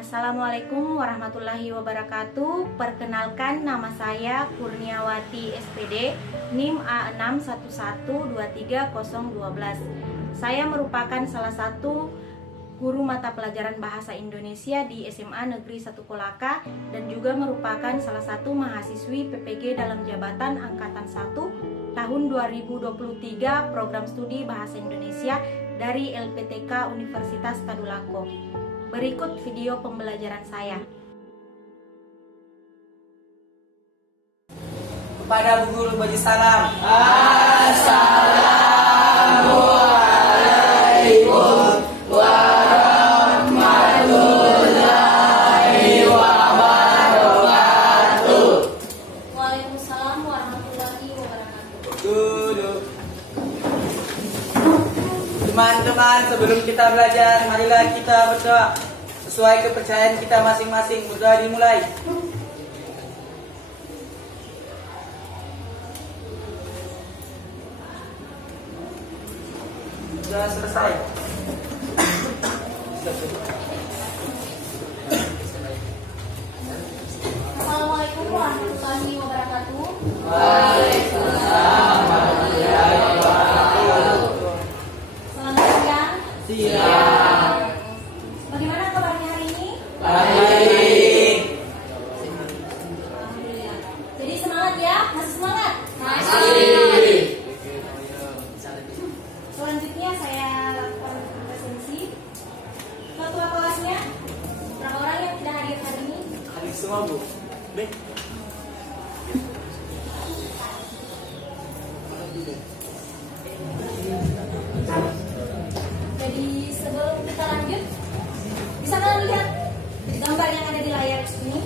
Assalamualaikum warahmatullahi wabarakatuh. Perkenalkan, nama saya Kurniawati SPD, NIM A61123012. Saya merupakan salah satu guru mata pelajaran Bahasa Indonesia di SMA Negeri 1 Kolaka dan juga merupakan salah satu mahasiswi PPG dalam jabatan Angkatan 1 tahun 2023 program studi Bahasa Indonesia dari LPTK Universitas Tadulako. Berikut video pembelajaran saya. Kepada Bu Guru beri salam. Assalamualaikum warahmatullahi wabarakatuh. Waalaikumsalam warahmatullahi wabarakatuh. Duduk. Teman-teman, sebelum kita belajar, marilah kita berdoa sesuai kepercayaan kita masing-masing. Berdoa dimulai. Sudah selesai. Assalamualaikum warahmatullahi wabarakatuh. Waalaikumsalam warahmatullahi wabarakatuh. Selamat siang. Siap. Bagaimana kabarnya hari ini? Baik. Alhamdulillah. Jadi semangat ya, masih semangat? Masih. Selanjutnya saya lakukan presentasi. Ketua kelasnya, berapa orang yang tidak hadir hari ini? Hadir semua, Bu. Baik. Jadi sebelum kita lanjut, bisa kalian lihat gambar yang ada di layar ini?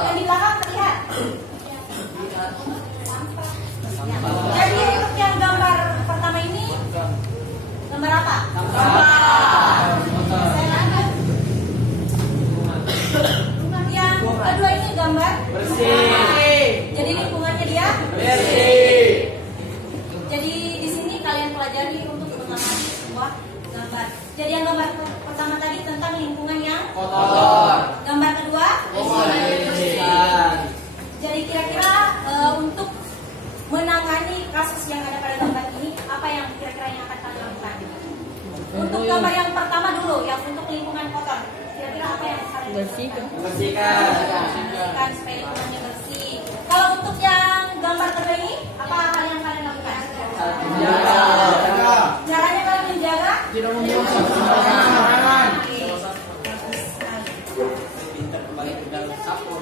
Yang di belakang terlihat? Jadi untuk yang gambar pertama ini, gambar apa? Saya lanjut. Yang kedua ini gambar Bersih. Jadi lingkungannya dia. Bersih. Jadi di sini kalian pelajari untuk mengamati sebuah gambar. Jadi yang gambar pertama tadi tentang lingkungan yang Kotor. Gambar kedua. Bersih. Jadi kira-kira untuk menangani kasus yang ada pada gambar ini, apa yang kira-kira yang akan kalian lakukan? Untuk gambar yang pertama dulu, yang untuk lingkungan kotor, kira-kira apa yang kalian lakukan? Bersihkan. Bersihkan supaya lingkungannya bersih. Kalau untuk yang gambar kedua ini, apa hal yang kalian lakukan? Caranya kalian menjaga? Tidak membuang sembarangan. Bagus sekali. Pintar kembali ke dalam sapu.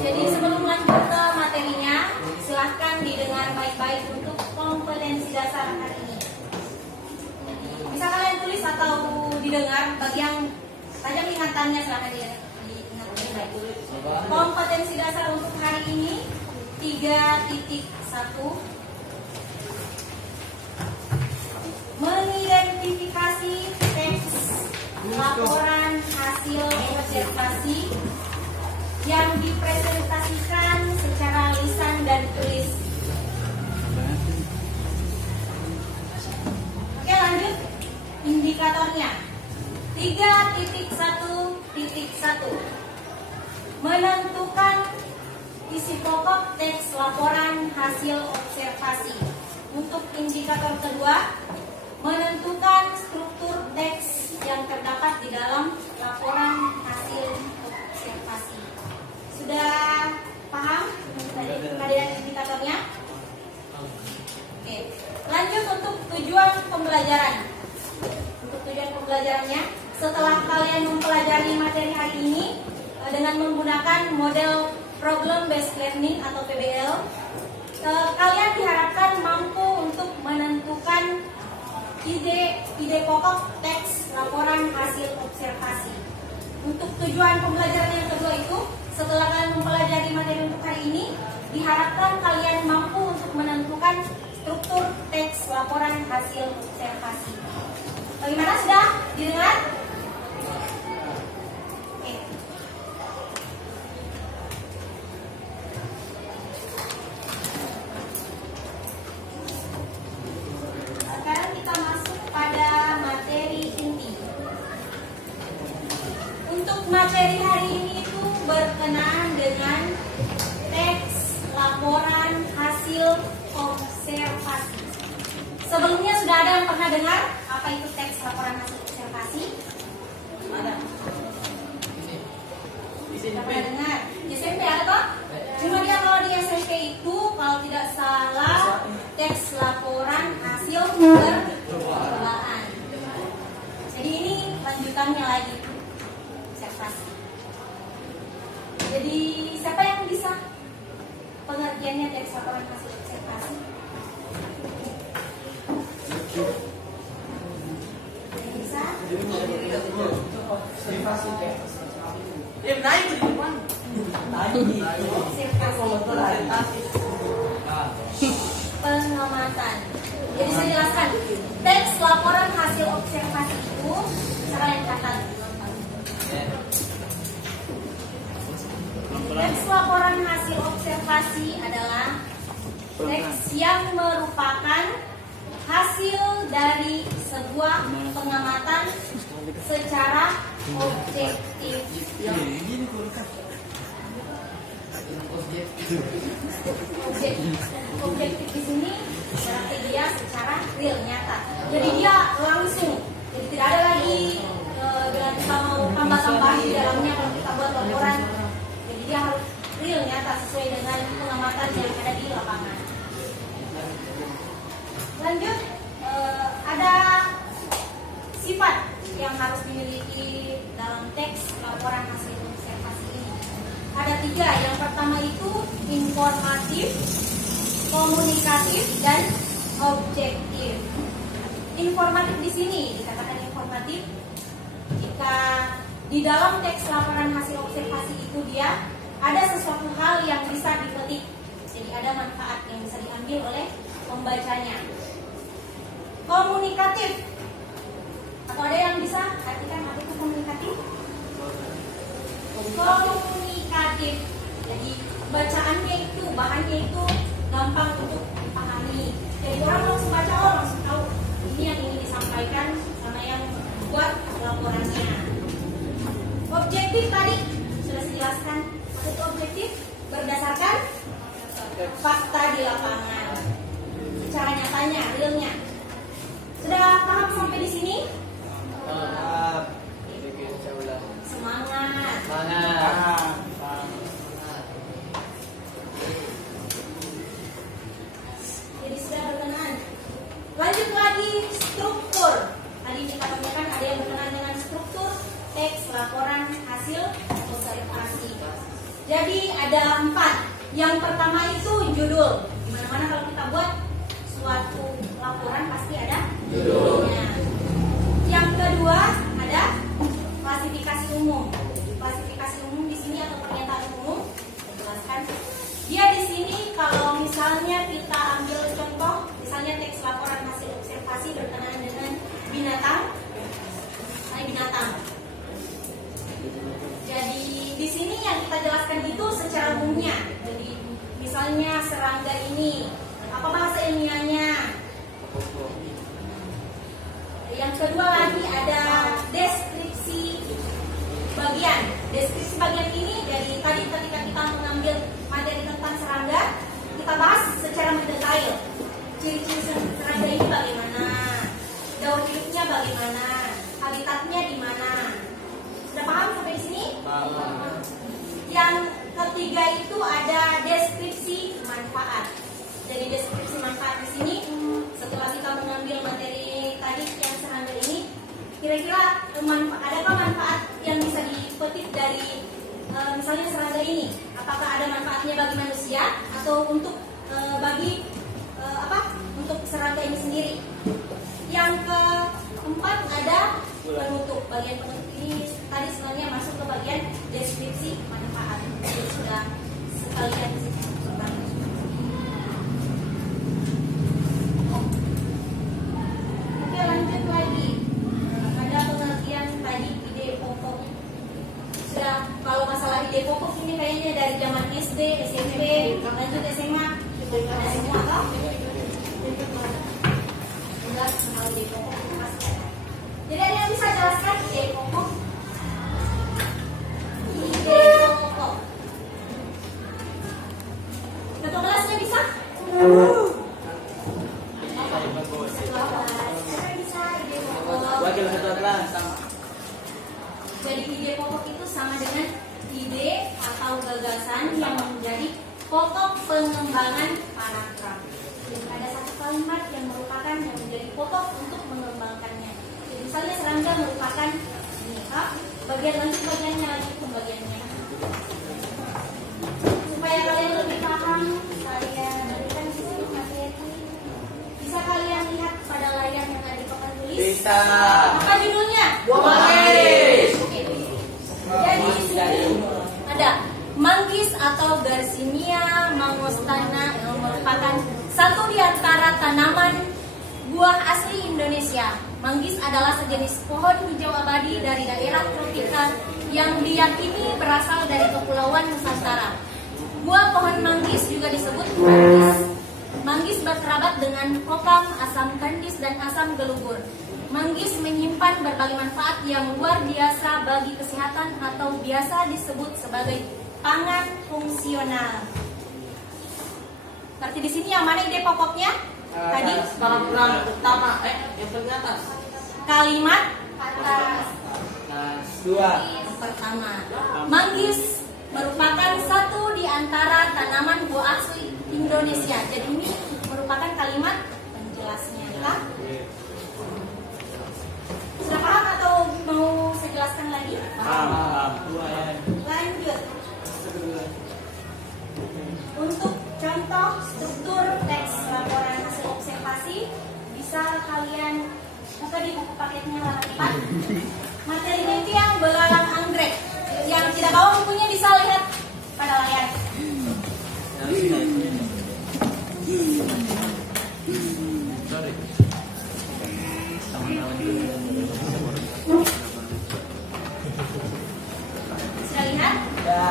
Jadi sebelum lanjut ke materinya, silahkan didengar baik-baik untuk kompetensi dasar hari ini. Bisa kalian tulis atau didengar, bagi yang tajam ingatannya silahkan diingat baik. Kompetensi dasar untuk hari ini 3.1, mengidentifikasi teks laporan hasil observasi yang dipresentasikan secara lisan dan tulis. Oke, lanjut. Indikatornya 3.1.1, menentukan isi pokok teks laporan hasil observasi. Untuk indikator kedua, menentukan struktur teks yang terdapat di dalam laporan hasil observasi. Sudah paham perbedaan indikatornya? Oke, lanjut untuk tujuan pembelajaran. Untuk tujuan pembelajarannya, setelah kalian mempelajari materi hari ini dengan menggunakan model Problem Based Learning atau PBL, kalian diharapkan mampu untuk menentukan ide pokok teks laporan hasil observasi. Untuk tujuan pembelajaran yang kedua itu, setelah kalian mempelajari materi untuk hari ini, diharapkan kalian mampu untuk menentukan struktur teks laporan hasil observasi. Bagaimana, sudah didengar? Oke. Sebelumnya sudah ada yang pernah dengar apa itu teks laporan hasil observasi? Mana? Di sini. Sudah pernah dengar? Di SMP ada toh? Cuma dia kalau di SMP itu kalau tidak salah teks laporan hasil percobaan. Jadi ini lanjutannya lagi observasi. Jadi siapa yang bisa pengertiannya teks laporan hasil observasi? Yang bisa? Observasi kayak. Naik di depan. Observasi. Pengamatan. Jadi saya jelaskan. Teks laporan hasil observasi itu cara yang catat. Teks laporan hasil observasi adalah teks yang merupakan hasil dari sebuah pengamatan secara objektif. Objektif di sini berarti dia secara real, nyata. Jadi dia langsung. Jadi tidak ada lagi bila kita mau tambah-tambah di dalamnya kalau kita buat laporan. Jadi dia harus real, nyata sesuai dengan pengamatan yang ada di lapangan. Lanjut, ada sifat yang harus dimiliki dalam teks laporan hasil observasi ini. Ada 3. Yang pertama itu informatif, komunikatif, dan objektif. Informatif di sini dikatakan informatif jika di dalam teks laporan hasil observasi itu dia ada sesuatu hal yang bisa dipetik. Jadi ada manfaat yang bisa diambil oleh pembacanya. Komunikatif. Atau ada yang bisa artikan apa itu komunikatif? Komunikatif. Jadi bacaannya itu, bahannya itu gampang untuk dipahami. Jadi orang langsung baca, langsung tahu ini yang ingin disampaikan sama yang buat laporannya. Objektif tadi sudah saya jelaskan. Itu objektif berdasarkan fakta di lapangan. Cara nyatanya, realnya. Sudah paham sampai di sini? Semangat. Jadi sudah berkenan. Lanjut lagi struktur. Tadi kita tanyakan ada yang berkenan dengan struktur teks laporan hasil observasi. Jadi ada 4. Yang pertama itu judul. Dimana-mana kalau kita buat suatu laporan pasti ada judulnya. Yang kedua ada klasifikasi umum. Klasifikasi umum di sini atau pernyataan umum. Saya jelaskan. Dia di sini kalau misalnya kita ambil contoh, misalnya teks laporan hasil observasi berkenaan dengan binatang. Binatang. Jadi di sini yang kita jelaskan itu secara umumnya. Jadi misalnya serangga ini, apa bahasa ilmiahnya? Yang kedua lagi ada deskripsi bagian. Deskripsi bagian ini dari tadi ketika kita mengambil materi tentang serangga, kita bahas secara mendetail. Ciri-ciri serangga ini bagaimana, daur hidupnya bagaimana, habitatnya di mana. Sudah paham sampai di sini? Yang ketiga itu ada deskripsi manfaat. Jadi deskripsi manfaat di sini setelah kita mengambil materi tadi yang serangga ini, kira-kira adakah manfaat yang bisa dipetik dari misalnya serangga ini? Apakah ada manfaatnya bagi manusia atau untuk bagi untuk serangga ini sendiri? Yang keempat ada penutup. Bagian penutup ini tadi sebenarnya masuk ke bagian deskripsi manfaat. Jadi sudah sekalian sebutkan. Oke, lanjut lagi. Ada pengertian tadi ide pokok. Sudah kalau masalah ide pokok ini kayaknya dari zaman SD, SMP, lanjut SMA, ada semua atau? Jelas soal ide pokok itu pasti ada. Jadi ada yang bisa jelaskan ide pokok? Ide pokok. bersama dengan ide atau gagasan yang menjadi pokok pengembangan paragraf. Jadi ada satu kalimat yang merupakan yang menjadi pokok untuk mengembangkannya. Jadi misalnya serangga merupakan ini, bagian lanjut bagiannya lagi pembagiannya. Supaya kalian lebih paham, saya berikan di sini materi. Bisa kalian lihat pada layar yang ada di papan tulis? Bisa. Apa judulnya? Buah manggis. Oke. Jadi di sini ada manggis atau Garcinia mangostana yang merupakan satu di antara tanaman buah asli Indonesia. Manggis adalah sejenis pohon hijau abadi dari daerah tropika yang diyakini berasal dari Kepulauan Nusantara. Buah pohon manggis juga disebut kandis. Manggis berkerabat dengan kokam, asam kandis, dan asam gelugur. Manggis menyimpan berbagai manfaat yang luar biasa bagi kesehatan atau biasa disebut sebagai pangan fungsional. Berarti di sini yang mana ide pokoknya? Tadi Paragraf utama, yang paling atas. kalimat atas. Dua. Yang pertama, manggis merupakan satu di antara tanaman buah asli Indonesia. Jadi ini merupakan kalimat penjelasnya, ya. Sudah paham atau mau saya jelaskan lagi? Paham. Lanjut. Untuk contoh struktur teks laporan hasil observasi, bisa kalian buka di buku paketnya halaman 4. Materinya itu yang belalang anggrek. Yang tidak bawa bukunya bisa lihat pada layar. Sudah lihat? Ya.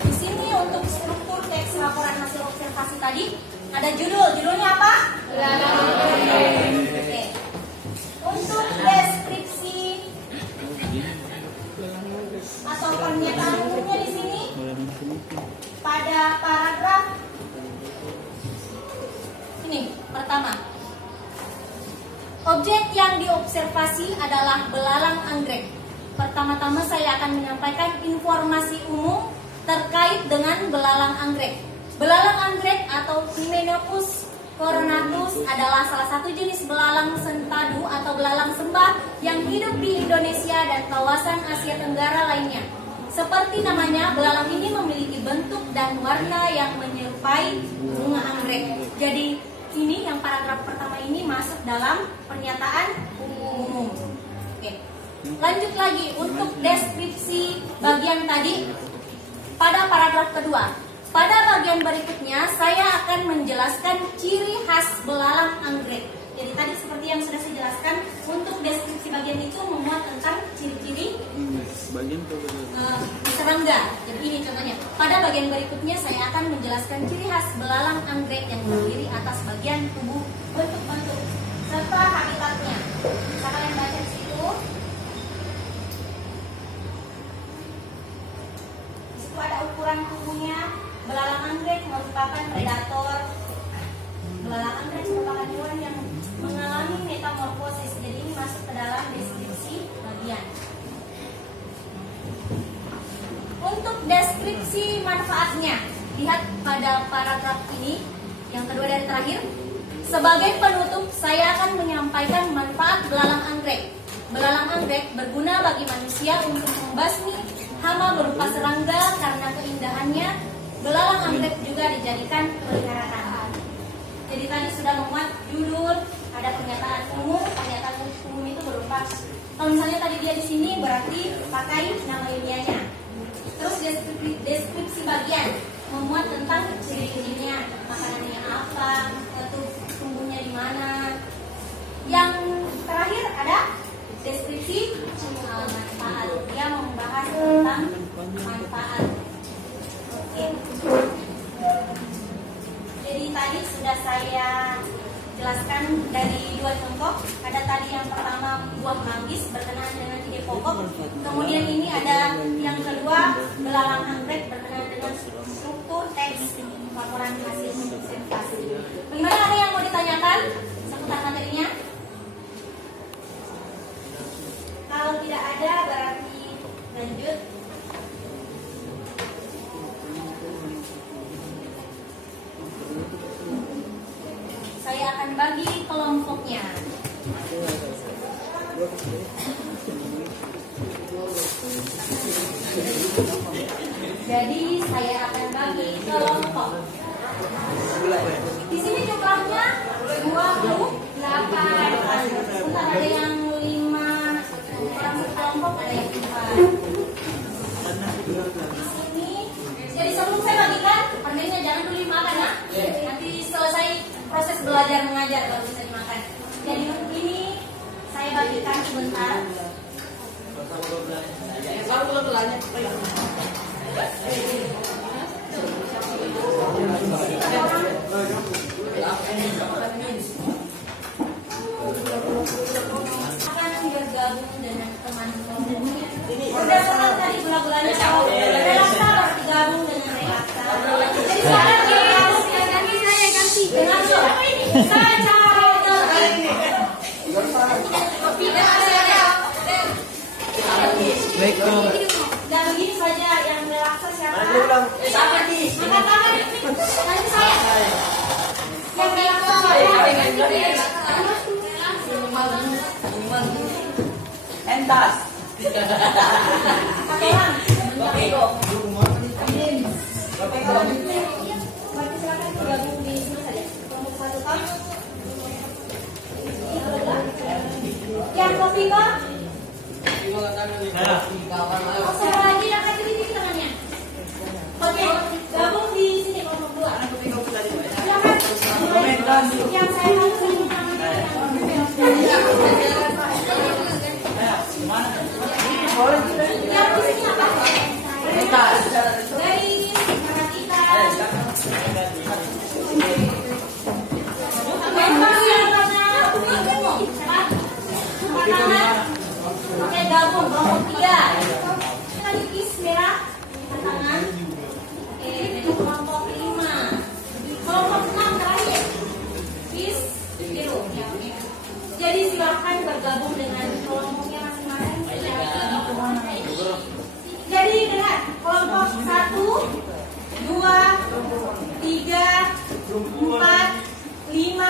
Di sini untuk struktur teks laporan hasil observasi tadi ada judulnya apa? Oke. Untuk deskripsi atau pernyataan umumnya di sini pada paragraf ini pertama. Objek yang diobservasi adalah belalang anggrek. Pertama-tama saya akan menyampaikan informasi umum terkait dengan belalang anggrek. Belalang anggrek atau Hymenopus coronatus adalah salah satu jenis belalang sentadu atau belalang sembah yang hidup di Indonesia dan kawasan Asia Tenggara lainnya. Seperti namanya, belalang ini memiliki bentuk dan warna yang menyerupai bunga anggrek. Jadi ini yang paragraf pertama ini masuk dalam pernyataan umum. Oke. Lanjut lagi untuk deskripsi bagian tadi pada paragraf kedua. Pada bagian berikutnya saya akan menjelaskan ciri khas belalang anggrek. Jadi tadi seperti yang sudah saya jelaskan, untuk deskripsi bagian itu memuat tentang ciri-ciri serangga. Jadi ini contohnya. Pada bagian berikutnya saya akan menjelaskan ciri khas belalang anggrek yang terdiri atas bagian tubuh, bentuk-bentuk, serta habitatnya. Bisa kalian baca di situ. Di situ ada ukuran tubuhnya. Belalang anggrek merupakan predator. Belalang anggrek merupakan hewan yang mengalami metamorfosis. Jadi ini masuk ke dalam deskripsi bagian. Untuk deskripsi manfaatnya, lihat pada paragraf ini yang kedua dari terakhir. Sebagai penutup, saya akan menyampaikan manfaat belalang anggrek. Belalang anggrek berguna bagi manusia untuk membasmi hama berupa serangga karena keindahannya. Belalang anggrek juga dijadikan peliharaan. Jadi tadi sudah memuat judul, ada pernyataan umum. Pernyataan umum itu berupa, kalau misalnya tadi dia di sini berarti pakai nama ilmiahnya. Terus deskripsi bagian memuat tentang ciri-cirinya, makanannya apa, tumbuhnya di mana. Yang terakhir ada deskripsi manfaat. Dia membahas tentang manfaat. Oke. Jadi tadi sudah saya jelaskan dari dua contoh. Ada tadi yang pertama buah manggis berkenaan dengan ide pokok. Kemudian ini ada yang kedua belalang anggrek berkenaan dengan struktur teks laporan hasil observasi. Bagaimana, ada yang mau ditanyakan seputar materinya? Kalau tidak ada, akan bagi kelompoknya. Jadi saya akan bagi kelompok. Di sini jumlahnya 28. Sebentar, ada yang 5 orang sekelompok, ada yang 4. Di sini, jadi sebelum saya bagikan, permennya jangan dulu dimakan ya. Nanti selesai proses belajar mengajar baru bisa dimakan. Jadi untuk ini saya bagikan sebentar. Akan bergabung dengan teman-temannya. Berdasarkan tadi gula-gulanya, kalau relaksa harus digabung dengan relaksa. Jadi sekarang digabung saya ganti dengan saya cara dan begini saja yang relaksa siapa? Siapa nih? Angkat tangan. Nanti saya. Yang relaksa Entas. pakai lang. Berarti silakan bergabung di sini saja. Kelompok 1 kan? Yang kopi kok? Saya lagi angkat titik tangannya. Oke, gabung di sini kelompok 2. Silakan. Yang saya mau ini tangannya. Yang di sini apa? Dari perhatikan. Oke, gabung kelompok 3. Tadi pis merah tangan. Oke, dari kelompok 5. Kelompok 6 terakhir. Pis biru. Jadi silakan bergabung dengan kelompoknya masing-masing. Jadi dengar, kelompok 1, 2, 3, 4, 5,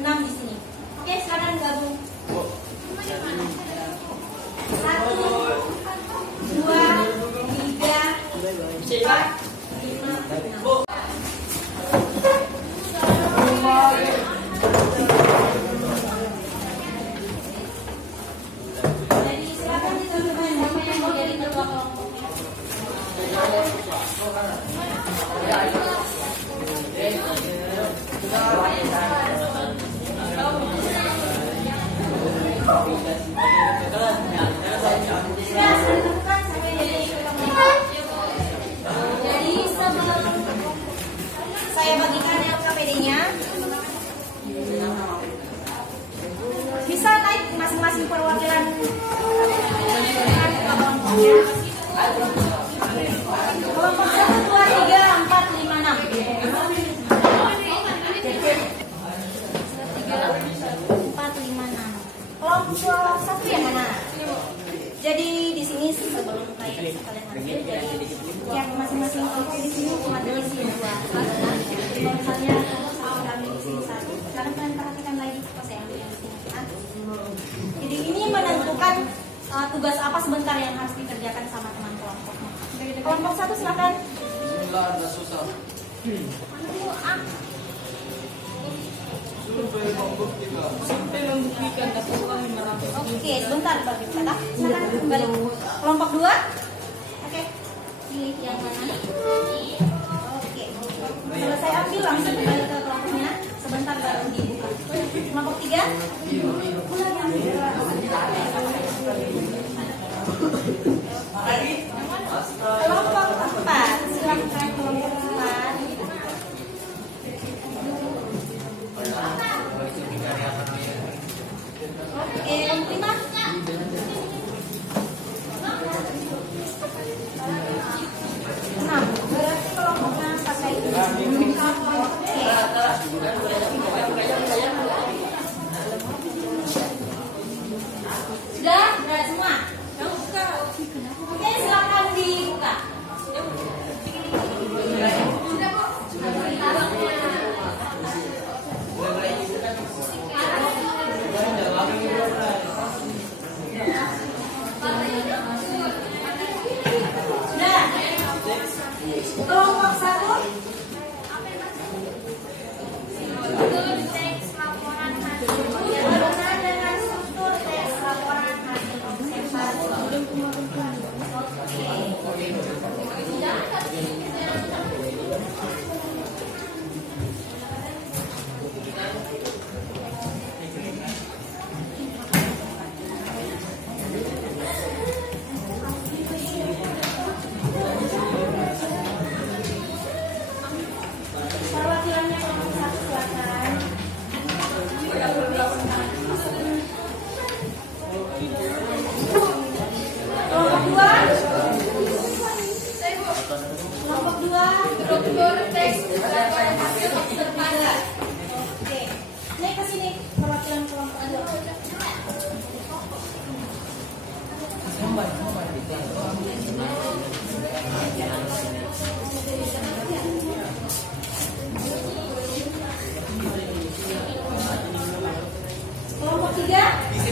6 di sini. Oke, sekarang gabung. 1, 2, 3, 4, 5, 6. Jadi silakan ditentukan siapa yang mau jadi ketua kelompoknya. Jadi sebelum saya bagikan LKPD-nya, bisa naik masing-masing perwakilan kelompoknya. Kelompok 1, 2, 3, 4, 5, 6. 4, 5, 6. Kelompok 1 yang mana? Jadi di sini sebelum kalian ambil, jadi yang masing-masing kelompok di sini cuma ada di sini 2. Kalau misalnya saya ambil di sini 1, sekarang kalian perhatikan lagi pas saya ambil yang di sini. Jadi ini menentukan tugas apa sebentar yang harus dikerjakan sama teman kelompoknya. Kelompok 1 silakan. Oke, sebentar bagi kata. Silakan kembali. Kelompok 2. Oke. Pilih yang mana? Oke. Selesai ambil langsung kembali ke kelompoknya. Sebentar baru dibuka. Kelompok 3. Kelompok 4. Silakan kelompok 4. Oke, yang 5. Berarti kelompoknya pakai ini. Sudah berat semua.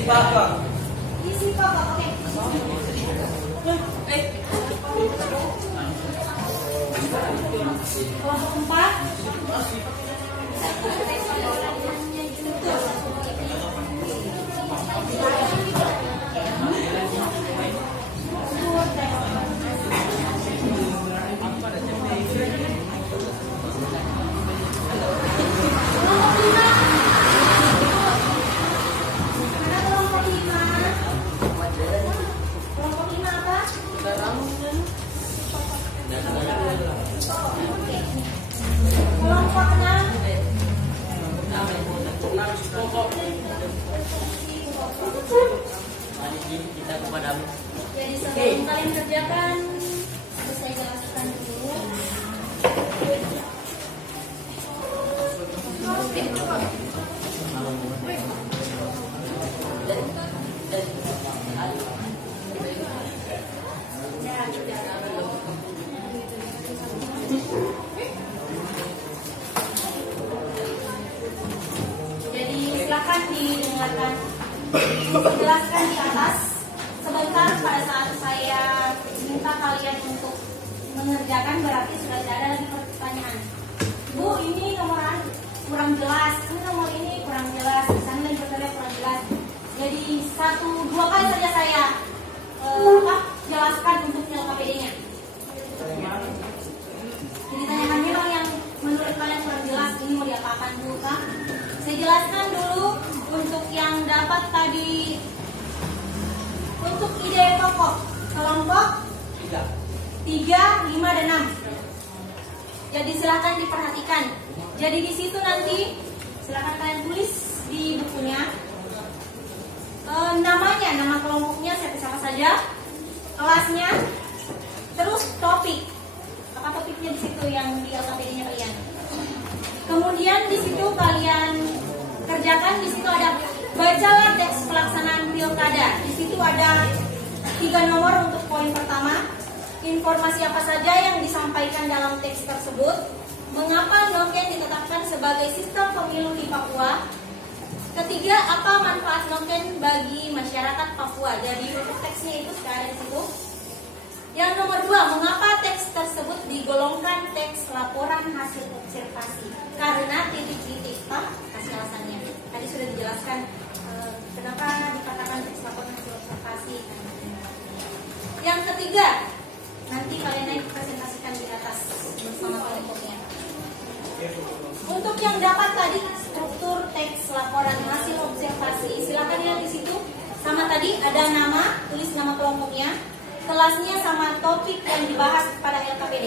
isi pokok. Isi pokok, oke. Kelompok 4. Jadi sebelum kalian kerjakan, harus saya jelaskan dulu. Jadi silakan didengarkan, dijelaskan di atas. Sebentar pada saat saya minta kalian untuk mengerjakan berarti sudah tidak ada lagi pertanyaan. Bu, ini nomoran kurang jelas, ini nomor ini kurang jelas, sana lagi kurang jelas. Jadi 1-2 kali saja saya jelaskan untuk LKPD-nya. Jadi tanyakannya bang yang menurut kalian kurang jelas ini mau diapakan dulu kah? Saya jelaskan dulu untuk yang dapat tadi. Untuk ide pokok kelompok 3, 5, dan 6. Jadi silahkan diperhatikan. Jadi di situ nanti silahkan kalian tulis di bukunya namanya, nama kelompoknya siapa saja, kelasnya, terus topik. Apa topiknya di situ yang di LKPD-nya kalian. Kemudian di situ kalian kerjakan, di situ ada bacalah teks pelaksanaan pilkada. Di situ ada 3 nomor untuk poin pertama. Informasi apa saja yang disampaikan dalam teks tersebut? Mengapa Noken ditetapkan sebagai sistem pemilu di Papua? Ketiga, apa manfaat Noken bagi masyarakat Papua? Jadi untuk teksnya itu sudah ada di situ. Yang nomor 2, mengapa teks tersebut digolongkan teks laporan hasil observasi? Karena titik-titik hasil alasannya. Tadi sudah dijelaskan kenapa dikatakan teks laporan hasil observasi. Yang ketiga, nanti kalian naik presentasikan di atas bersama kelompoknya. Untuk yang dapat tadi struktur teks laporan hasil observasi, silakan lihat di situ. Sama tadi ada nama, tulis nama kelompoknya, kelasnya sama topik yang dibahas pada LKPD.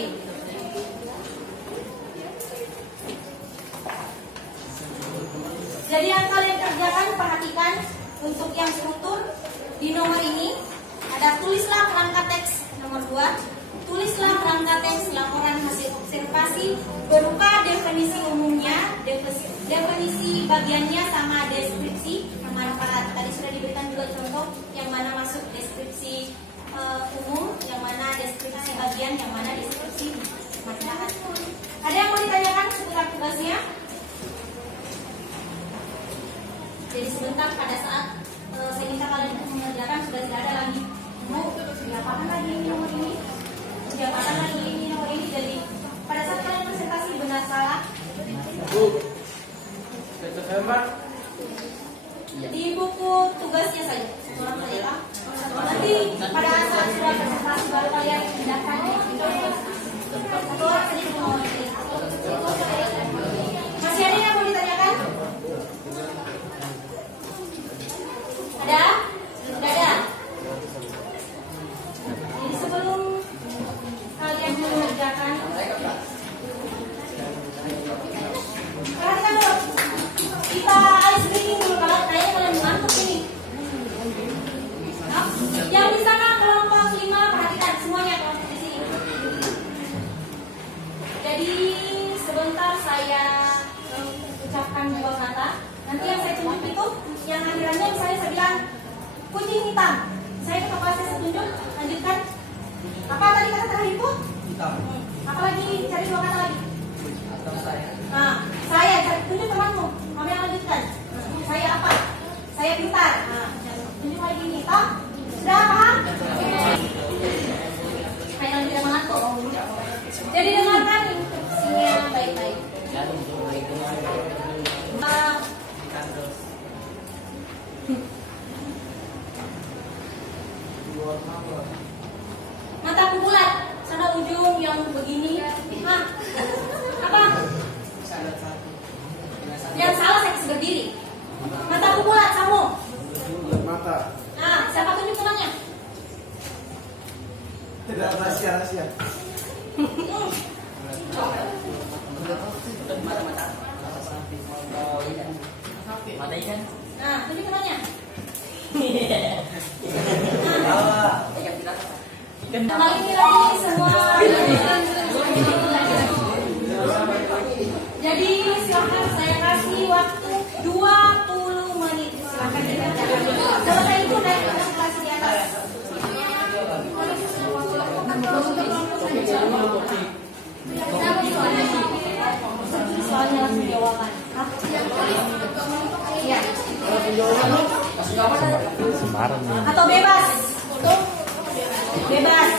Jadi yang kalian kerjakan, perhatikan untuk yang struktur di nomor ini ada tulislah kerangka teks nomor 2. Tulislah kerangka teks laporan hasil observasi berupa definisi umumnya, definisi bagiannya sama deskripsi manfaat. Tadi sudah diberikan juga contoh yang mana masuk deskripsi umum, yang mana deskripsi bagian, yang mana deskripsi manfaat. Ada yang mau ditanyakan seputar tugasnya? Jadi sebentar pada saat saya minta kalian untuk mengerjakan sudah tidak ada lagi. Mau diapakan lagi ini nomor ini? Diapakan lagi ini nomor ini? Jadi pada saat kalian presentasi benar salah. Bu, Mbak. Di buku tugasnya saja. Orang saja Pak. Nanti pada saat sudah presentasi baru kalian pindahkan. Satu orang saja mau ini. Masih ada yang mau ditanyakan? Ada? Sudah ada? Jadi sebelum kalian mengerjakan, perhatikan dulu. Kita ice breaking dulu. Kalau kalian mengantuk ini. Nah, yang di sana kelompok 5 perhatikan semuanya kelompok di sini. Jadi sebentar saya ucapkan 2 kata. Nanti yang saya tunjuk itu yang akhirannya misalnya saya bilang kucing hitam. Saya ke kepala saya tunjuk, lanjutkan. Apa tadi kata terakhir itu? Hitam. Apa lagi? Cari 2 kata lagi. Atau saya. Nah, saya tunjuk temanmu. Kamu yang lanjutkan. Saya apa? Saya pintar. Nah, Mataku bulat, sana ujung yang begini. Hah? Apa? Yang salah saya kasih berdiri. Mataku bulat, kamu. Mata. Nah, siapa tunjuk temannya? Tidak rahasia. Mata ikan. Nah, tunjuk temannya. Kembali lagi semua. Jadi silakan saya kasih waktu 20 menit. Silakan dikerjakan. Selesai itu naik ke kelas di atas. Soalnya langsung jawaban. Iya. Atau bebas. Bebas.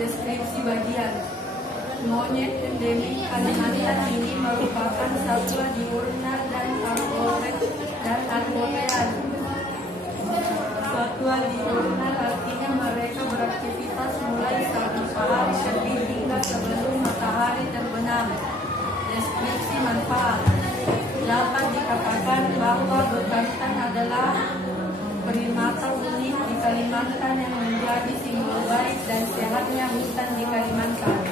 Deskripsi bagian. Monyet endemik Kalimantan ini merupakan satwa diurna dan arboreal. Satwa diurnal artinya mereka beraktivitas mulai saat matahari terbit hingga sebelum matahari terbenam. Deskripsi manfaat. Dapat dikatakan bahwa bekantan adalah primata unik di Kalimantan yang menjadi simbol baik dan sehatnya hutan di Kalimantan.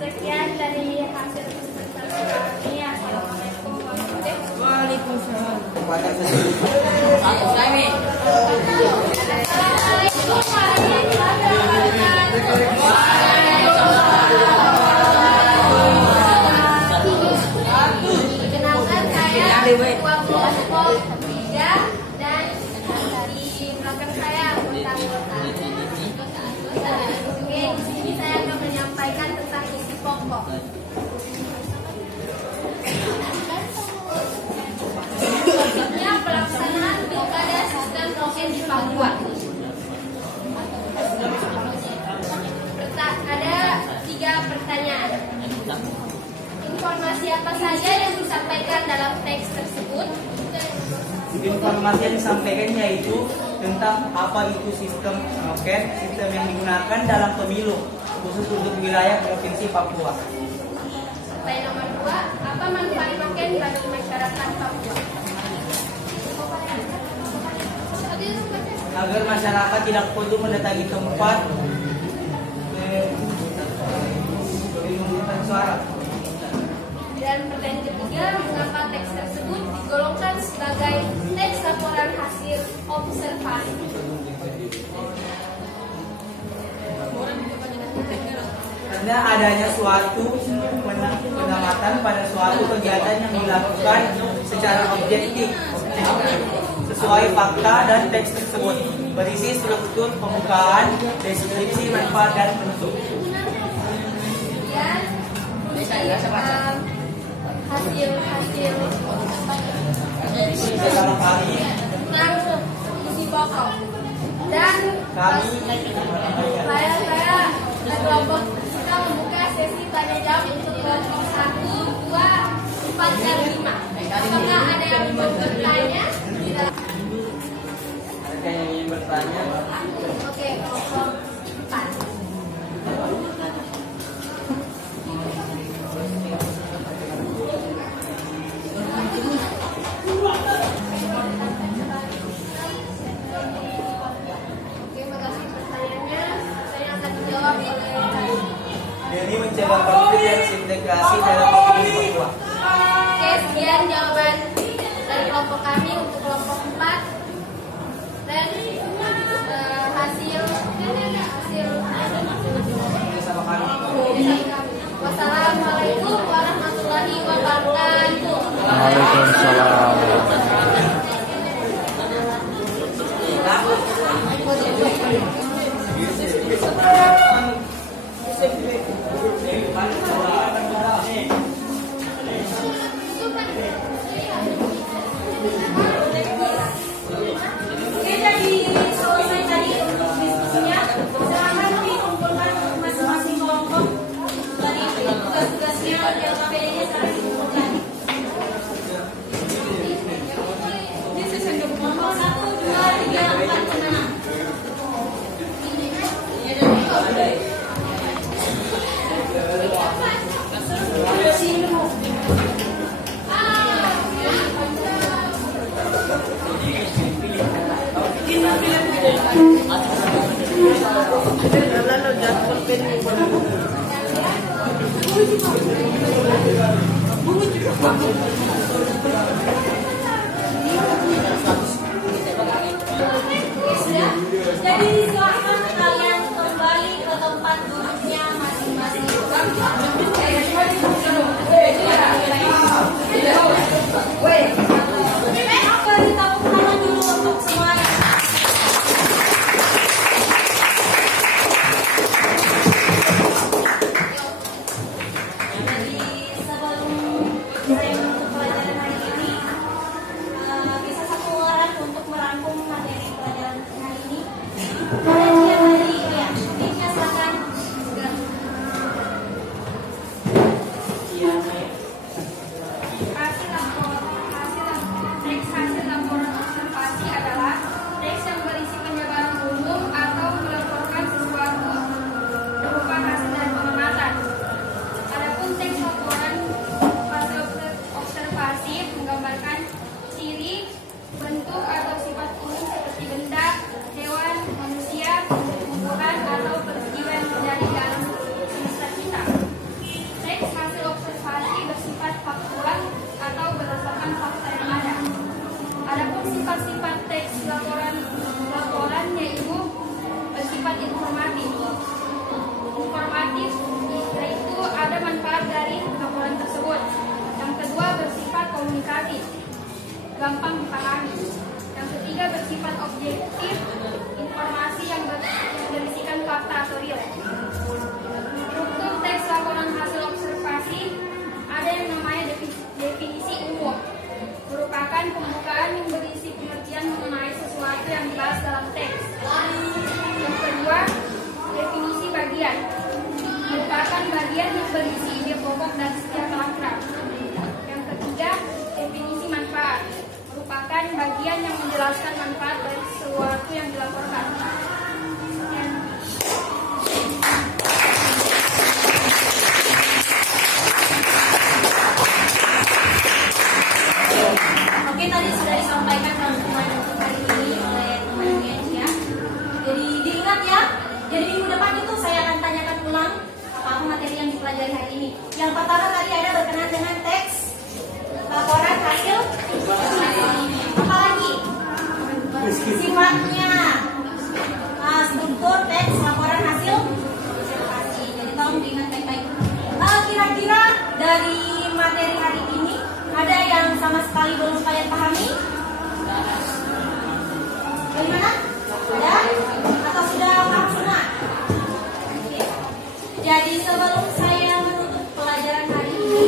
Sekian dari hasil presentasi kami. Assalamualaikum warahmatullahi Perkenalkan saya Ketua Kelompok 3 dan di belakang saya anggota-anggota. Oke, di sini saya akan menyampaikan tentang isi pokok. Maksudnya pelaksanaan pilkada sistem token di Papua. Ada 3 pertanyaan. Informasi apa saja yang disampaikan dalam teks tersebut? Informasi yang disampaikan yaitu tentang apa itu sistem token, sistem yang digunakan dalam pemilu khusus untuk wilayah Provinsi Papua. Pertanyaan nomor 2, apa manfaat token bagi masyarakat Papua? Agar masyarakat tidak perlu mendatangi tempat pemungutan suara. Dan pertanyaan ketiga, mengapa teks tersebut digolongkan sebagai teks laporan hasil observasi? Karena adanya suatu pengamatan pada suatu kegiatan yang dilakukan secara objektif sesuai fakta dan teks tersebut berisi struktur pembukaan, deskripsi, manfaat dan penutup. Hasil Pertama kali tentang isi pokok dan saya kelompok kita membuka sesi pada jam untuk kelompok 1, 2, 4 dan 5. Apakah ada yang mau bertanya? Ada yang ingin bertanya? Oke, kelompok 4. Jadi mencegah konflik dan integrasi dalam pemilu Papua. Oke, sekian jawaban dari kelompok kami untuk kelompok 4 dan hasil Bersama kami. Wassalamualaikum warahmatullahi wabarakatuh. Waalaikumsalam. Oke, jadi selesai tadi untuk diskusinya. Silakan dikumpulkan masing-masing kelompok dari tugas-tugasnya yang KPD-nya sekarang dikumpulkan. Kelompok 1, 2, 3, 4, 5. Sudah? Jadi silakan kalian kembali ke tempat duduknya masing-masing. Beri tepuk tangan dulu untuk semuanya. Jadi sebelum gampang dipahami. Yang ketiga, bersifat objektif, informasi yang berisikan fakta atau real. Struktur teks laporan hasil observasi ada yang namanya definisi umum, merupakan pembukaan yang berisi pengertian mengenai sesuatu yang dibahas dalam teks. Yang kedua, definisi bagian, merupakan bagian yang berisi ide pokok dan setiap paragraf. Yang ketiga, definisi manfaat, merupakan bagian yang menjelaskan manfaat dari sesuatu yang dilaporkan. Oke, tadi sudah disampaikan rangkuman untuk hari ini oleh teman-teman ya. Jadi diingat ya. Jadi minggu depan itu saya akan tanyakan ulang apa materi yang dipelajari hari ini. Yang pertama tadi ada berkenaan dengan teks laporan hasil observasi. Apa lagi? Sifatnya. Struktur teks laporan hasil observasi. Jadi tolong diingat baik-baik. Kira-kira dari materi hari ini ada yang sama sekali belum kalian pahami? Bagaimana? Ada? Atau sudah paham semua? Oke. Jadi sebelum saya menutup pelajaran hari ini,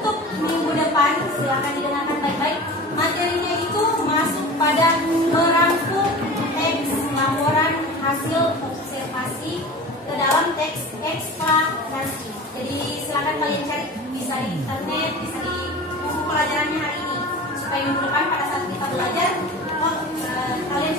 untuk minggu depan silakan didengarkan baik-baik. Materinya itu masuk pada merangkum teks laporan hasil observasi ke dalam teks eksplanasi. Jadi silakan kalian cari, bisa di internet, bisa di buku pelajarannya hari ini, supaya minggu depan pada saat kita belajar, kalian